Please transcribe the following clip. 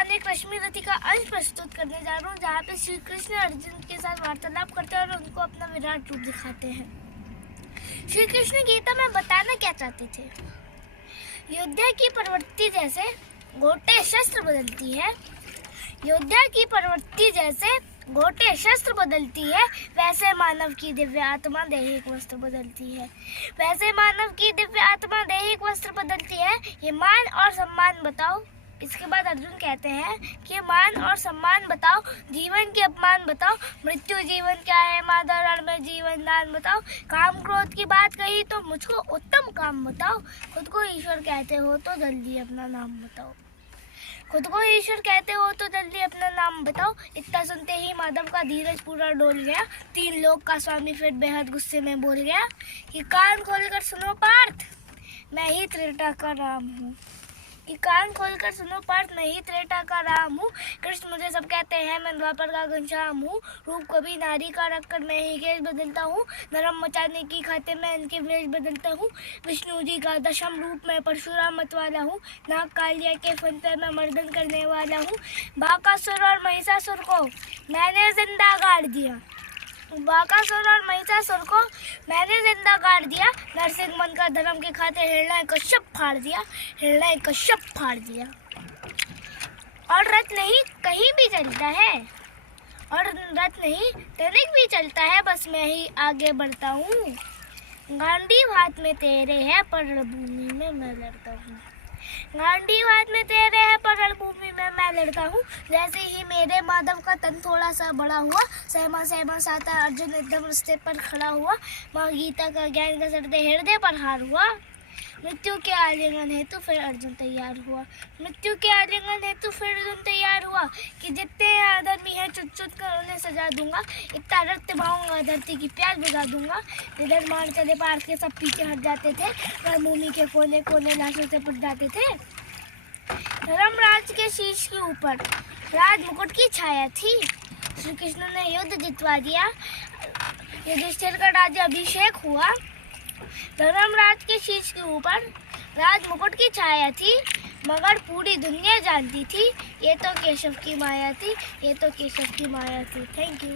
सामने एक रश्मि रथी का अंश प्रस्तुत करने जा रहा हूँ, जहाँ पे श्री कृष्ण अर्जुन के साथ वार्तालाप करते हैं और उनको अपना विराट रूप दिखाते हैं। श्री कृष्ण गीता में बताना क्या चाहते थे? योद्धा की प्रवृत्ति जैसे घोटे शस्त्र बदलती है, योद्धा की प्रवृत्ति जैसे घोटे शस्त्र बदलती है, वैसे मानव की दिव्य आत्मा दैहिक वस्त्र बदलती है। वैसे मानव की दिव्य आत्मा दैहिक वस्त्र बदलती है। ये मान और सम्मान बताओ। इसके बाद अर्जुन कहते हैं कि मान और सम्मान बताओ, जीवन के अपमान बताओ, मृत्यु जीवन क्या है, मादा रण में जीवन दान बताओ। काम क्रोध की बात कही तो मुझको उत्तम काम बताओ। खुद को ईश्वर कहते हो तो जल्दी अपना नाम बताओ। खुद को ईश्वर कहते हो तो जल्दी अपना नाम बताओ। इतना सुनते ही माधव का धीरज पूरा डोल गया। 3 लोक का स्वामी फिर बेहद गुस्से में बोल गया कि कान खोलकर सुनो पार्थ, मैं ही त्रेता का राम हूँ। कि कान खोलकर सुनो पार्थ, मैं ही त्रेता का राम हूँ। कृष्ण मुझे सब कहते हैं, मैं द्वापर का घनश्याम हूँ। रूप कभी नारी का रखकर मैं ही केश बदलता हूँ। धर्म मचाने की खातिर मैं इनके वेश बदलता हूँ। विष्णु जी का दशम रूप में परशुराम मत वाला हूँ। नाग कालिया के फन पर मैं मर्दन करने वाला हूँ। बाकासुर और महिषासुर को मैंने जिंदा गाड़ दिया। बाकासुर और महिषासुर को मैंने जिंदा गाड़ दिया। नरसिंह मन का धर्म के खाते हिरण्य कश्यप फाड़ दिया, हिरण्य कश्यप फाड़ दिया। और रथ नहीं कहीं भी चलता है, और रथ नहीं तनिक भी चलता है, बस मैं ही आगे बढ़ता हूँ। गांडीव हाथ में तेरे है, पर रणभूमि में मैं लड़ता हूँ। गांडीव हाथ में तेरे है, पर रणभूमि में मैं लड़ता हूँ। जैसे ही मेरे माधव का तन थोड़ा सा बड़ा हुआ, सहमा सहमा साता अर्जुन एकदम रास्ते पर खड़ा हुआ। माँ गीता का ज्ञान घसरते हृदय पर हार हुआ। मृत्यु के आलिंगन हेतु फिर अर्जुन तैयार हुआ। मृत्यु के आलिंगन हेतु फिर अर्जुन तैयार हुआ कि जितने आदमी हैं चुट चुट कर उन्हें सजा दूंगा। इतना रक्त बहाऊंगा, धरती की प्यास बुझा दूंगा। इधर मान चले पार्थ के सब पीछे हट जाते थे, रणभूमि के कोने कोने लाशों से पिट जाते थे। धर्मराज के शीश के ऊपर राज मुकुट की छाया थी। श्री कृष्ण ने युद्ध जितवा दिया। युधिष्ठिर का राज्य अभिषेक हुआ। धर्मराज के शीश के ऊपर राज मुकुट की छाया थी, मगर पूरी दुनिया जानती थी ये तो केशव की माया थी, ये तो केशव की माया थी। Thank you.